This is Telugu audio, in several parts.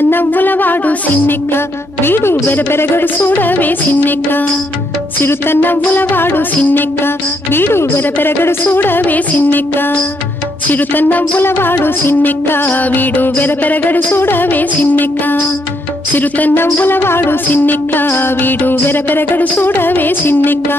సిరుతన్నవ్వులవాడు సిన్నెక్క వీడు వెరపెరగడు చూడవే సిన్నెక్క సిరుతన్నవ్వులవాడు సిన్నెక్క వీడు వెరపెరగడు చూడవే సిన్నెక్క సిరుతన్నవ్వులవాడు సిన్నెక్క వీడు వెరపెరగడు చూడవే సిన్నెక్క సిరుతన్నవ్వులవాడు సిన్నెక్క వీడు వెరపెరగడు చూడవే సిన్నెక్క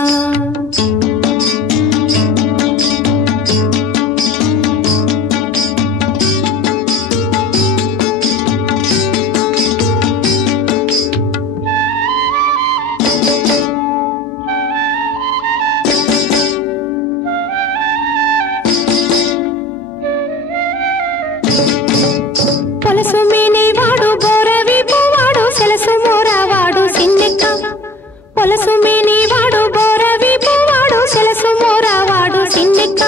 పొలసు మేనేవాడు బోరవి పోవాడు సెలసు మోరావాడు సిన్నెక్క పొలసు మేనేవాడు బోరవి పోవాడు సెలసు మోరావాడు సిన్నెక్క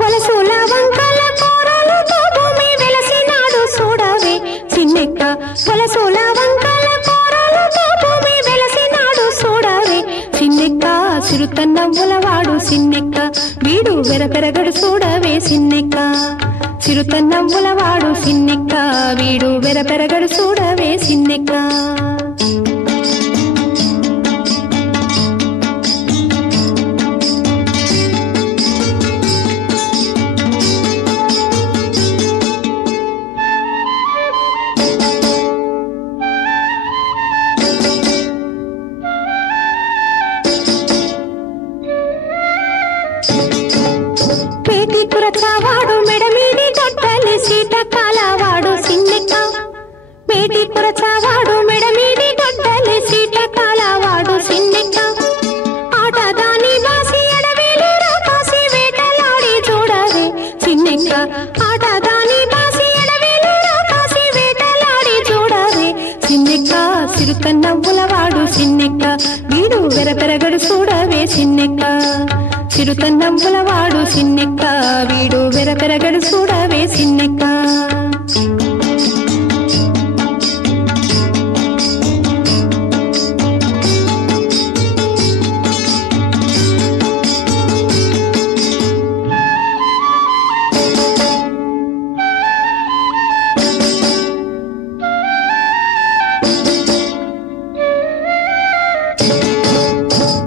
వలసుల వంకల కోరలతో భూమి వెలసినాడు చూడవే సిన్నెక్క వలసుల వంకల కోరలతో భూమి వెలసినాడు చూడవే సిన్నెక్క సిరుతన్నవ్వులవాడు సిన్నెక్క వీడు వెరపెరగడు చూడవే సిన్నెక్క సిరుతన్నవ్వులవాడు సిన్నెక్క వీడు వెరపెరగడు చూడవే సిన్నెక్క పేటి కురచావాడు మెడమీది గొడ్డలి సీట కాలవాడు సిన్నెక్క పేటి కురచావాడు మెడమీది గొడ్డలి సీట కాలవాడు సిన్నెక్క ఆటదాని బాసి ఎడవేలు రాకాసి వేటలాడి చూడవే సిన్నెక్క ఆటదాని బాసి ఎడవేలు రాకాసి వేటలాడి చూడవే సిన్నెక్క సిరుతన్నవ్వులవాడు సిన్నెక్క వీడు వెరపెరగడు చూడవే సిన్నెక్క సిరుతన్నవ్వులవాడు సిన్నెక్క వీడు వెరపెరగడు చూడవే సిన్నెక్క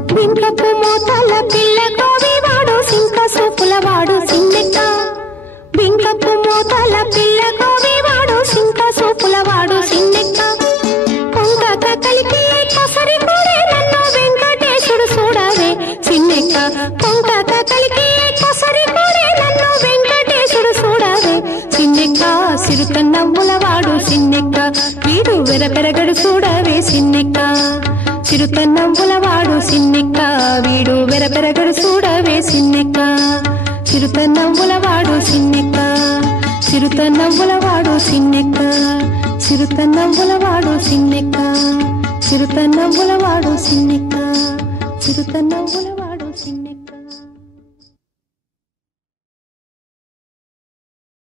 బింకపు మోతల పిల్ల కోవివాడు సింక సూపులవాడు సిన్నెక్క బింకపు మోతల పిల్ల కోవివాడు సింక సూపులవాడు సిన్నెక్క కొంకక కలికి కొసరి కూడే నన్ను వెంకటేశుడు చూడవే సిన్నెక్క కొంకక కలికి కొసరి కూడే నన్ను వెంకటేశుడు చూడవే సిన్నెక్క సిరుతన్నవ్వులవాడు సిన్నెక్క వీడు వెరపెరగడు చూడవే సిన్నెక్క సిరుతన్నవ్వులవాడు సిన్నెక్క వీడు వెరపెరగడు చూడవే సిన్నెక్క సిరుతన్నవ్వులవాడు సిన్నెక్క సిరుతన్నవ్వులవాడు సిన్నెక్క సిరుతన్నవ్వులవాడు సిన్నెక్క సిరుతన్నవ్వులవాడు సిన్నెక్క సిరుతన్నవ్వులవాడు సిన్నెక్క